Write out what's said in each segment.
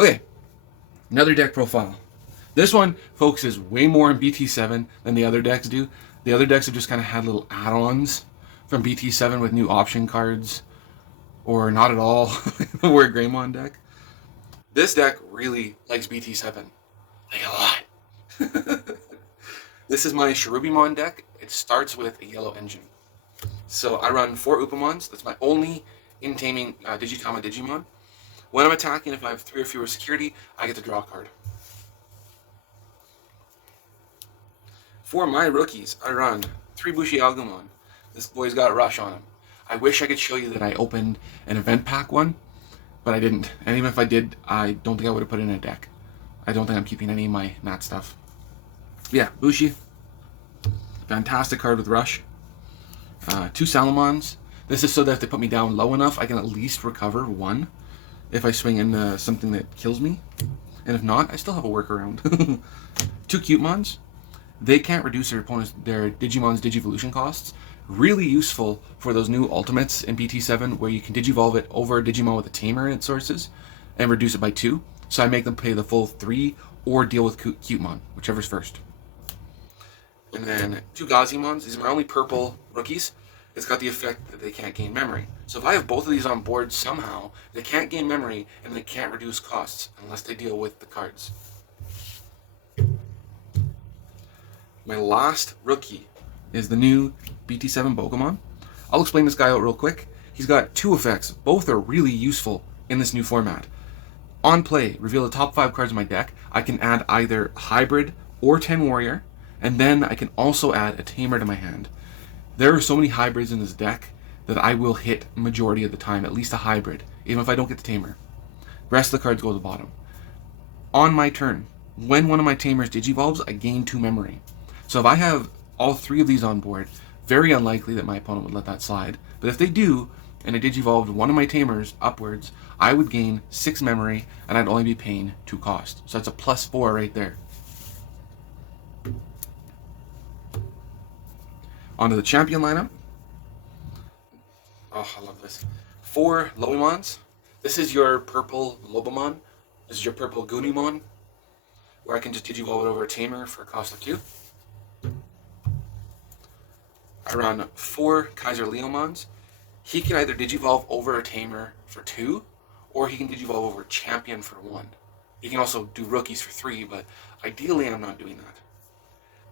Okay, another deck profile. This one focuses way more on BT7 than the other decks do. The other decks have just kind of had little add-ons from BT7 with new option cards, or not at all. We're a Greymon deck. This deck really likes BT7. Like a lot. This is my Cherubimon deck. It starts with a yellow engine. So I run 4 Upamons. That's my only in-taming Digitama Digimon. When I'm attacking, if I have 3 or fewer security, I get to draw a card. For my rookies, I run 3 Bushi Agumon. This boy's got a rush on him. I wish I could show you that I opened an event pack one, but I didn't. And even if I did, I don't think I would have put it in a deck. I don't think I'm keeping any of my Nat stuff. Yeah, Bushi. Fantastic card with rush. 2 Salamons. This is so that if they put me down low enough, I can at least recover 1 if I swing in something that kills me. And if not, I still have a workaround. 2 Cutemons. They can't reduce their Digimon's Digivolution costs. Really useful for those new ultimates in BT7 where you can Digivolve it over a Digimon with a Tamer in its sources and reduce it by 2. So I make them pay the full 3 or deal with Cutemon, whichever's first. And then 2 Gazimons. These are my only purple rookies. It's got the effect that they can't gain memory. So if I have both of these on board somehow, they can't gain memory and they can't reduce costs unless they deal with the cards. My last rookie is the new BT7 Pokemon. I'll explain this guy out real quick. He's got 2 effects. Both are really useful in this new format. On play, reveal the top 5 cards of my deck. I can add either Hybrid or 10 Warrior, and then I can also add a Tamer to my hand. There are so many hybrids in this deck that I will hit majority of the time, at least a hybrid, even if I don't get the Tamer. The rest of the cards go to the bottom. On my turn, when one of my Tamers Digivolves, I gain 2 memory. So if I have all 3 of these on board, very unlikely that my opponent would let that slide. But if they do, and I Digivolved one of my Tamers upwards, I would gain 6 memory, and I'd only be paying 2 cost. So that's a +4 right there. Onto the champion lineup. Oh, I love this. 4 Lobimons. This is your purple Lobimon. This is your purple Goonimon, where I can just Digivolve it over a Tamer for a cost of 2. I run 4 Kaiser Leomons. He can either Digivolve over a Tamer for 2, or he can Digivolve over a Champion for 1. He can also do rookies for 3, but ideally I'm not doing that.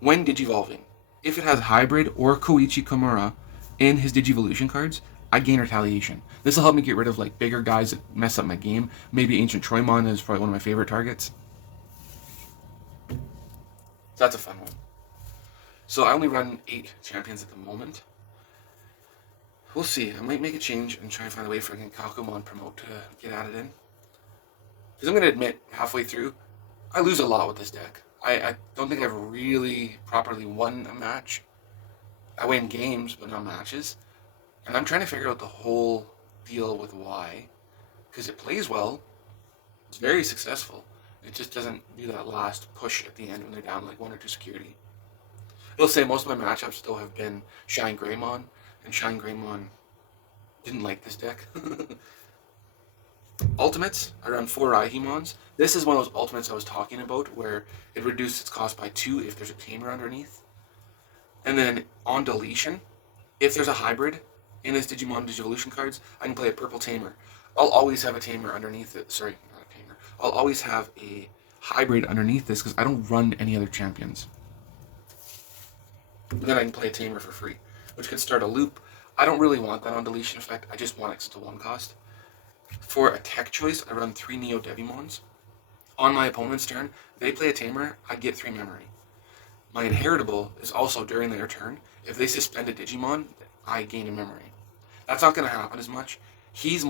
When Digivolving, if it has Hybrid or Koichi Kimura in his Digivolution cards, I gain Retaliation. This will help me get rid of like bigger guys that mess up my game. Maybe Ancient Troymon is probably one of my favorite targets. So that's a fun one. So I only run 8 champions at the moment. We'll see. I might make a change and try and find a way for Kakumon promote to get added in. Because I'm going to admit, halfway through, I lose a lot with this deck. I don't think I've really properly won a match. I win games, but not matches. And I'm trying to figure out the whole deal with why. Because it plays well. It's very successful. It just doesn't do that last push at the end when they're down like 1 or 2 security. I will say most of my matchups though have been Shine Greymon, and Shine Greymon didn't like this deck. Ultimates, I run 4 Raihimons. This is one of those ultimates I was talking about where it reduces its cost by 2 if there's a Tamer underneath. And then on deletion, if there's a hybrid in his Digimon Digivolution cards, I can play a purple Tamer. I'll always have a Tamer underneath it. Sorry, not a Tamer. I'll always have a hybrid underneath this because I don't run any other champions. But then I can play a Tamer for free, which could start a loop. I don't really want that on deletion effect. I just want it to 1 cost. For a tech choice, I run 3 Neo Devimons. On my opponent's turn, they play a Tamer, I get 3 memory. My inheritable is also during their turn. If they suspend a Digimon, I gain a memory. That's not going to happen as much. His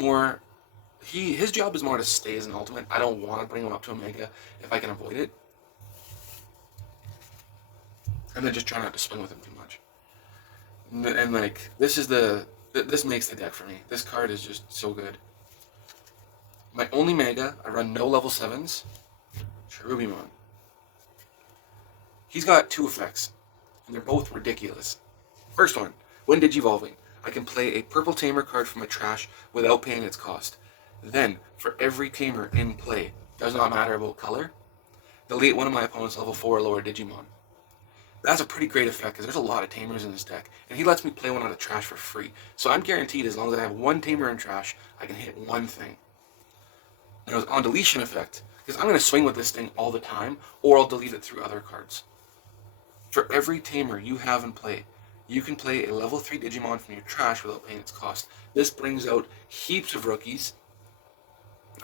job is more to stay as an ultimate. I don't want to bring him up to a Mega if I can avoid it. And then just try not to swing with him too much. And like, this makes the deck for me. This card is just so good. My only Mega, I run no level 7s, Cherubimon. He's got 2 effects, and they're both ridiculous. First one, when Digivolving, I can play a purple Tamer card from my trash without paying its cost. Then, for every Tamer in play, does not matter about color. Delete one of my opponent's level 4 or lower Digimon. That's a pretty great effect because there's a lot of tamers in this deck, and he lets me play one out of trash for free. So I'm guaranteed as long as I have one tamer in trash, I can hit one thing. And it was on deletion effect, because I'm going to swing with this thing all the time, or I'll delete it through other cards. For every tamer you have in play, you can play a level 3 Digimon from your trash without paying its cost. This brings out heaps of rookies.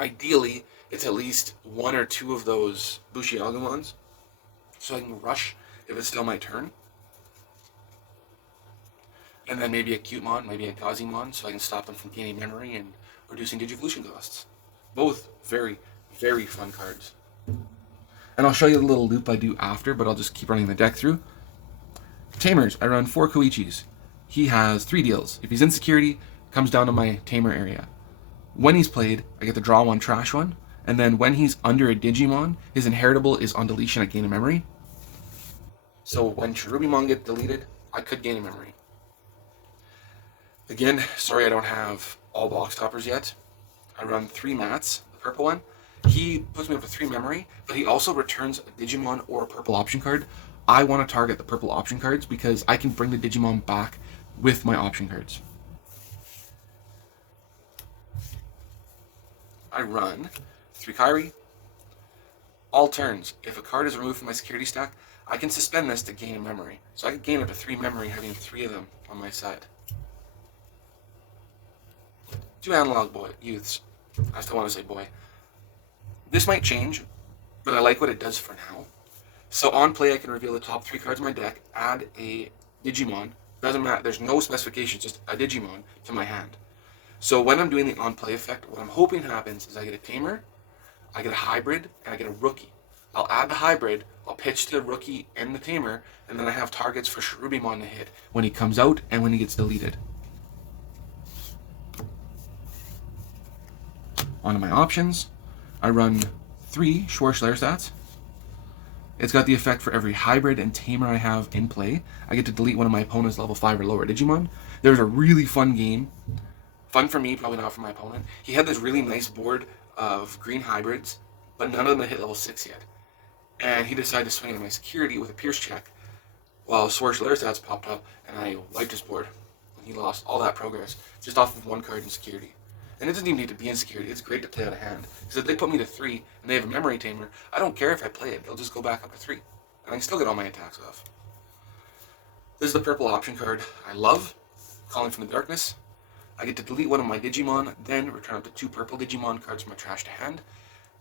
Ideally, it's at least one or two of those Bushiagumons, so I can rush if it's still my turn. And then maybe a Cutemon, maybe a Gazimon, so I can stop them from gaining memory and reducing Digivolution costs. Both very, very fun cards. And I'll show you the little loop I do after, but I'll just keep running the deck through. Tamers, I run 4 Koichis. He has 3 deals. If he's in security, comes down to my tamer area. When he's played, I get to draw one, trash one, and then when he's under a Digimon, his inheritable is on deletion at gain of memory. So when Cherubimon gets deleted, I could gain a memory. Again, sorry I don't have all box toppers yet. I run 3 mats, the purple one. He puts me up to 3 memory, but he also returns a Digimon or a purple option card. I want to target the purple option cards because I can bring the Digimon back with my option cards. I run 3 Kairi. All turns, if a card is removed from my security stack, I can suspend this to gain a memory. So I can gain up to 3 memory having 3 of them on my side. 2 analog youths. I still want to say boy. This might change, but I like what it does for now. So on play, I can reveal the top 3 cards of my deck, add a Digimon. Doesn't matter, there's no specifications, just a Digimon to my hand. So when I'm doing the on play effect, what I'm hoping happens is I get a tamer, I get a hybrid, and I get a rookie. I'll add the hybrid, I'll pitch the rookie and the tamer, and then I have targets for Cherubimon to hit when he comes out and when he gets deleted. Onto my options, I run 3 Schwarzlerstats. It's got the effect for every hybrid and tamer I have in play. I get to delete one of my opponent's level 5 or lower Digimon. There's a really fun game. Fun for me, probably not for my opponent. He had this really nice board of green hybrids, but none of them had hit level 6 yet. And he decided to swing at my security with a Pierce check, while Schwarzlerstats popped up, and I wiped his board. And he lost all that progress, just off of 1 card in security. And it doesn't even need to be in security, it's great to play out of hand. Because if they put me to 3, and they have a memory tamer, I don't care if I play it, they'll just go back up to 3. And I can still get all my attacks off. This is the purple option card I love, Calling from the Darkness. I get to delete one of my Digimon, then return up to 2 purple Digimon cards from my trash to hand.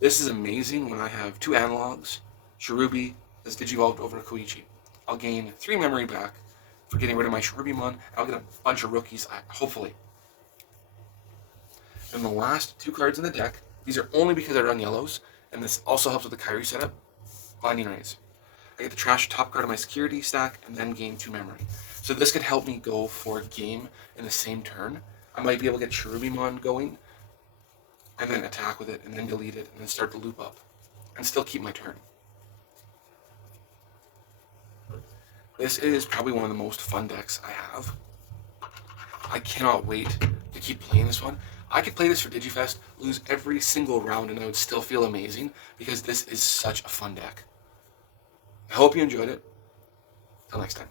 This is amazing when I have 2 analogs. Cherubi is Digivolved over a Koichi. I'll gain 3 memory back for getting rid of my Cherubimon, and I'll get a bunch of rookies, hopefully. And the last 2 cards in the deck, these are only because I run yellows, and this also helps with the Kairi setup, Blinding Rays. I get to trash top card of my security stack, and then gain 2 memory. So this could help me go for a game in the same turn. I might be able to get Cherubimon going, and then attack with it, and then delete it, and then start the loop up, and still keep my turn. This is probably one of the most fun decks I have. I cannot wait to keep playing this one. I could play this for Digifest, lose every single round, and I would still feel amazing, because this is such a fun deck. I hope you enjoyed it. Till next time.